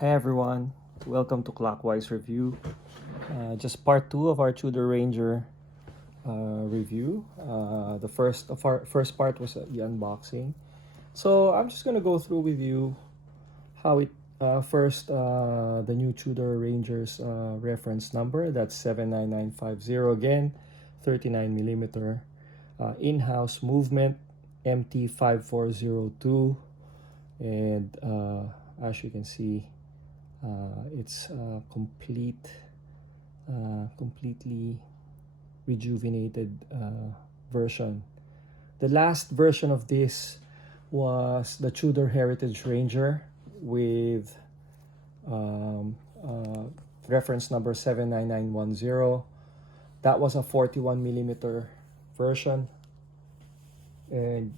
Hi everyone, welcome to Clockwise Review. Just part two of our Tudor Ranger review. The first part was the unboxing. So I'm just gonna go through with you how it first the new Tudor Ranger's reference number. That's 79950 again, 39mm in-house movement MT5402, and as you can see. It's a completely rejuvenated version. The last version of this was the Tudor Heritage Ranger with reference number 79910. That was a 41mm version, and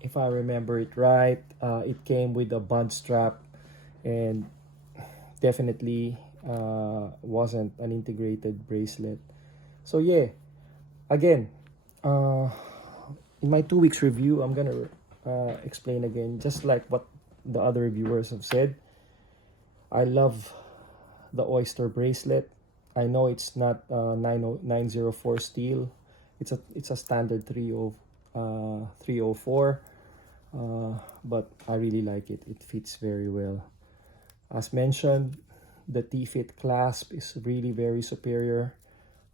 if I remember it right, it came with a band strap and definitely wasn't an integrated bracelet. So yeah, again, in my 2 weeks review, I'm gonna explain again, just like what the other reviewers have said. I love the Oyster bracelet. I know it's not 904 steel. It's a standard 304. But I really like it. It fits very well. As mentioned, the T-fit clasp is really very superior.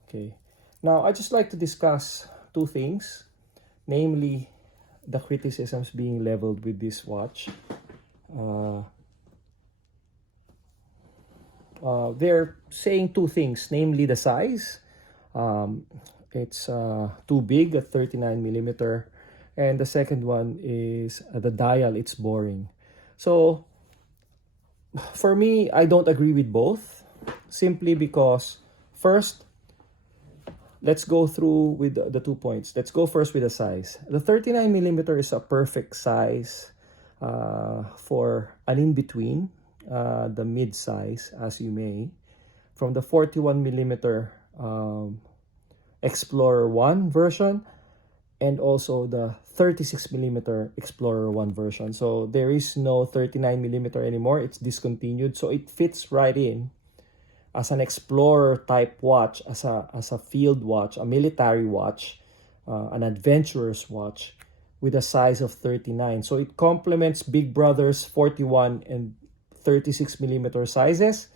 Okay, now I just like to discuss two things, namely the criticisms being leveled with this watch. They're saying two things, namely the size. It's too big at 39mm. And the second one is the dial, it's boring. So for me, I don't agree with both, simply because first, let's go through with the 2 points. Let's go first with the size. The 39mm is a perfect size for an in-between, the mid-size, as you may, from the 41mm Explorer 1 version and also the 36mm Explorer 1 version. So there is no 39mm anymore. It's discontinued. So it fits right in as an Explorer type watch, as a field watch, a military watch, an adventurer's watch with a size of 39. So it complements Big Brother's 41 and 36mm sizes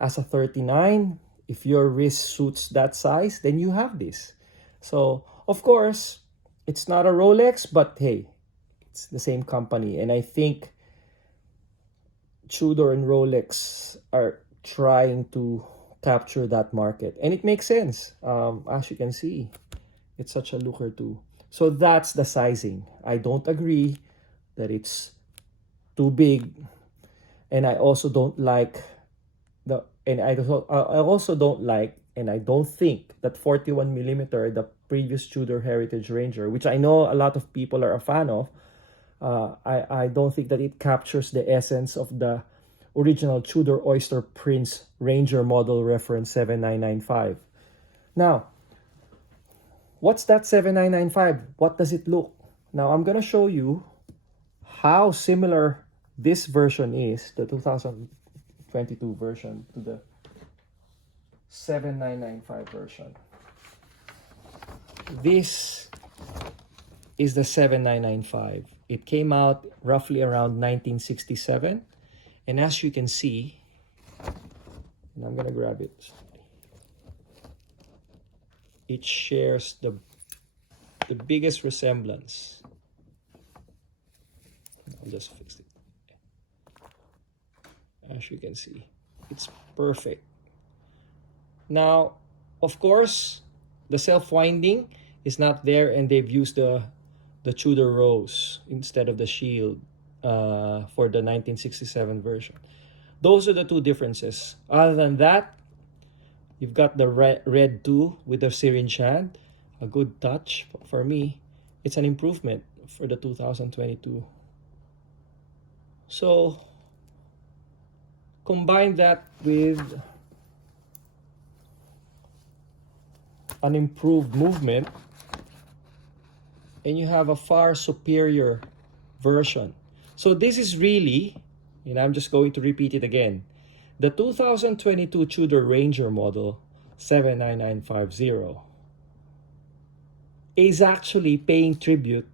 as a 39. If your wrist suits that size, then you have this. So of course, it's not a Rolex, but hey, it's the same company. And I think Tudor and Rolex are trying to capture that market. And it makes sense. As you can see, it's such a looker too. So that's the sizing. I don't agree that it's too big. And I also don't like I also don't like, and I don't think that 41mm, the previous Tudor Heritage Ranger, which I know a lot of people are a fan of, I don't think that it captures the essence of the original Tudor Oyster Prince Ranger model reference 7995. Now, what's that 7995? What does it look? Now, I'm going to show you how similar this version is, the 2022 version, to the 7995 version. This is the 7995. It came out roughly around 1967. And as you can see, and I'm gonna grab it, it shares the biggest resemblance. I'll just fix it. As you can see, it's perfect. Now, of course, the self-winding is not there, and they've used the Tudor Rose instead of the shield for the 1967 version. Those are the two differences. Other than that, you've got the red 2 with the syringe hand. A good touch for me. It's an improvement for the 2022. So, combine that with an improved movement, and you have a far superior version. So this is really and I'm just going to repeat it again. The 2022 Tudor Ranger model 79950 is actually paying tribute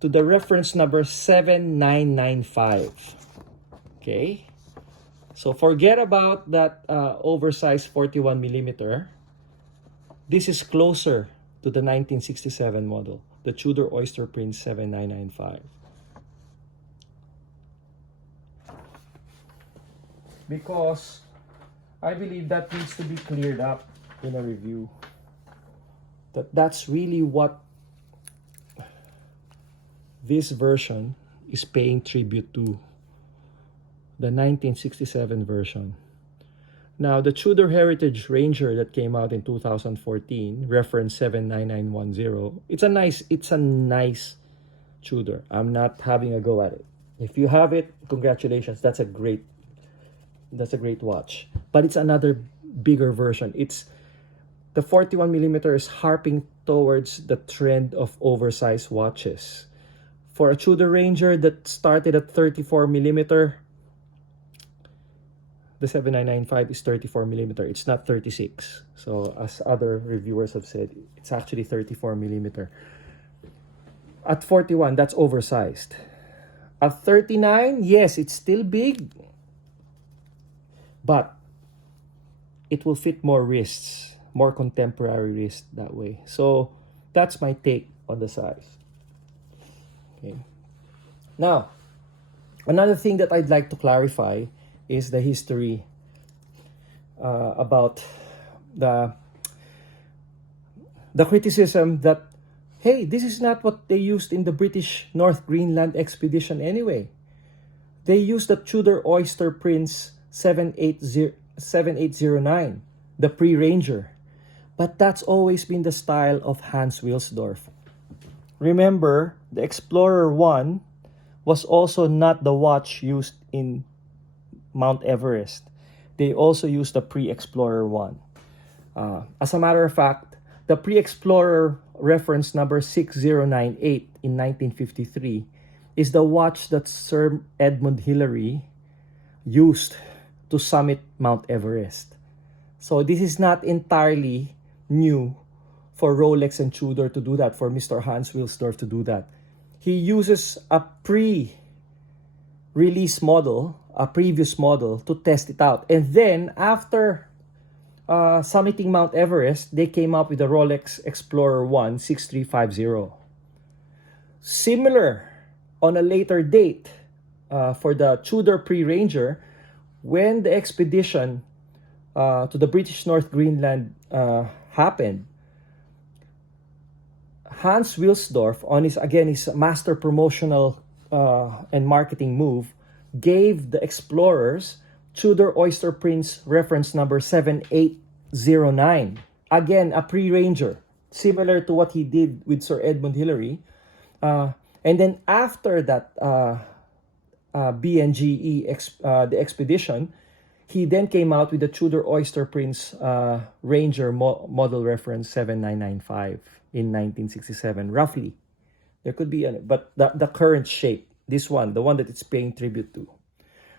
to the reference number 7995. Okay? So forget about that oversized 41 millimeter. This is closer to the 1967 model, the Tudor Oyster Prince 7995. Because I believe that needs to be cleared up in a review. That's really what this version is paying tribute to, the 1967 version. Now, the Tudor Heritage Ranger that came out in 2014, reference 79910, it's a nice Tudor. I'm not having a go at it. If you have it, congratulations. That's a great watch. But it's another bigger version. It's the 41 millimeter is harping towards the trend of oversized watches. For a Tudor Ranger that started at 34 millimeter, the 7995 is 34 millimeter. It's not 36. So as other reviewers have said, it's actually 34 millimeter. At 41, that's oversized. At 39, yes, it's still big, but it will fit more wrists, more contemporary wrist that way. So that's my take on the size. Okay. Now, another thing that I'd like to clarify is the history about the criticism that, hey, this is not what they used in the British North Greenland expedition anyway. They used the Tudor Oyster Prince 7809, the pre-Ranger. But that's always been the style of Hans Wilsdorf. Remember, the Explorer 1 was also not the watch used in Mount Everest. They also used the pre-Explorer 1. As a matter of fact, the pre-Explorer reference number 6098 in 1953 is the watch that Sir Edmund Hillary used to summit Mount Everest. So this is not entirely new for Rolex and Tudor to do that, for Mr. Hans Wilsdorf to do that. He uses a pre-release model, a previous model, to test it out. And then after summiting Mount Everest, they came up with the Rolex Explorer 1 6350. Similar on a later date for the Tudor pre-Ranger, when the expedition to the British North Greenland happened, Hans Wilsdorf, on his master promotional and marketing move, gave the explorers Tudor Oyster Prince reference number 7809. Again, a pre-Ranger, similar to what he did with Sir Edmund Hillary. And then after that BNGE, the expedition, he then came out with the Tudor Oyster Prince Ranger model reference 7995 in 1967, roughly. There could be, but the current shape, this one, the one that it's paying tribute to.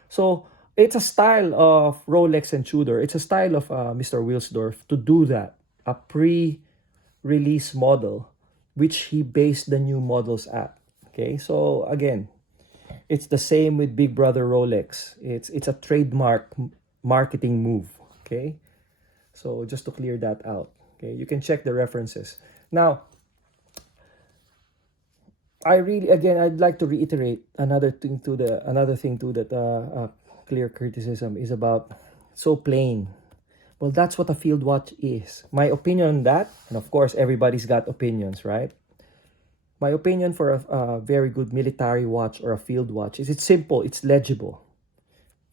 So it's a style of Rolex and Tudor. It's a style of Mr. Wilsdorf to do that, a pre-release model, which he based the new models at. Okay, so again, it's the same with Big Brother Rolex. It's a trademark marketing move. Okay, so just to clear that out. Okay, you can check the references. Now, I'd like to reiterate another thing too that clear criticism is about so plain. Well, that's what a field watch is. My opinion on that, and of course everybody's got opinions, right? My opinion for a very good military watch or a field watch is it's simple, it's legible.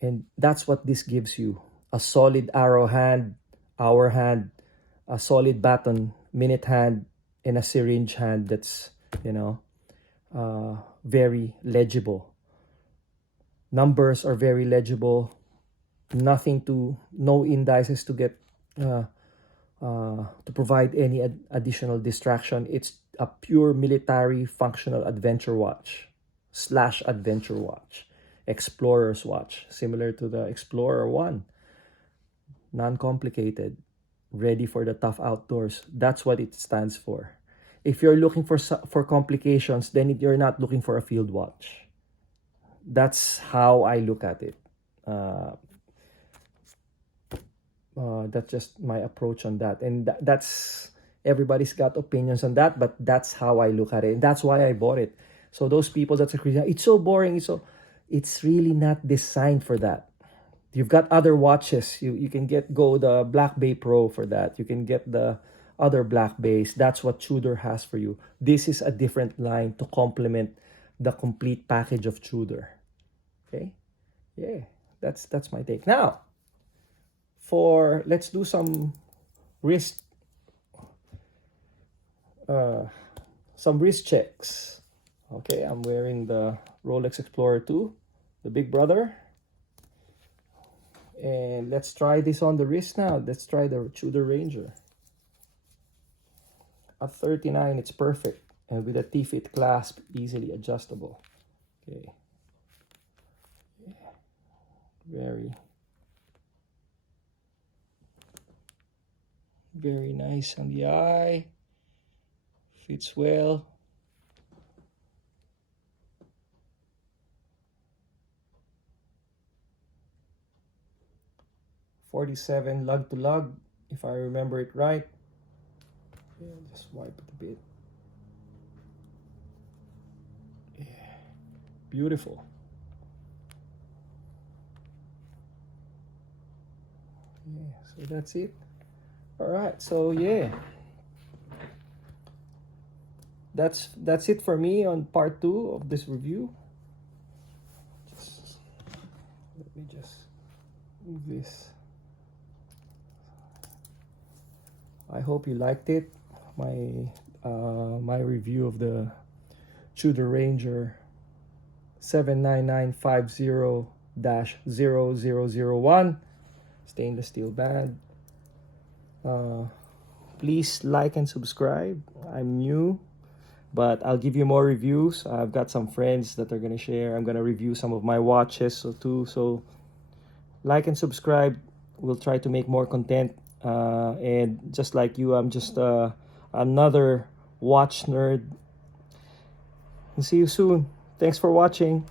And that's what this gives you. A solid arrow hand, hour hand, a solid baton, minute hand, and a syringe hand that's, very legible. Numbers are very legible. No indices to get to provide any additional distraction. It's a pure military functional adventure watch / adventure watch. explorer's watch, similar to the Explorer 1. Non-complicated, ready for the tough outdoors. That's what it stands for. If you're looking for complications, then you're not looking for a field watch. That's how I look at it. That's just my approach on that, and that's everybody's got opinions on that, but that's how I look at it, and that's why I bought it. So those people that are it's so boring, it's really not designed for that. You've got other watches. You can go the Black Bay Pro for that. You can get the other Black Bays. That's what Tudor has for you. This is a different line to complement the complete package of Tudor. Okay, yeah, that's my take. Now, let's do some wrist checks. Okay, I'm wearing the Rolex Explorer 2, the big brother. And let's try this on the wrist now. Let's try the Tudor Ranger. At 39, it's perfect. And with a T-fit clasp, easily adjustable. Okay. Yeah. Very nice on the eye. Fits well. .47 lug to lug, if I remember it right. Okay, I'll just wipe it a bit. Yeah. Beautiful. Yeah, so that's it. All right, so yeah, that's it for me on part 2 of this review. Let me just move this. I hope you liked it. My review of the Tudor Ranger 79950-0001 stainless steel band. Please like and subscribe. I'm new, but I'll give you more reviews. I've got some friends that are gonna share. I'm gonna review some of my watches too. So like and subscribe. We'll try to make more content. And just like you, I'm just another watch nerd. And see you soon. Thanks for watching.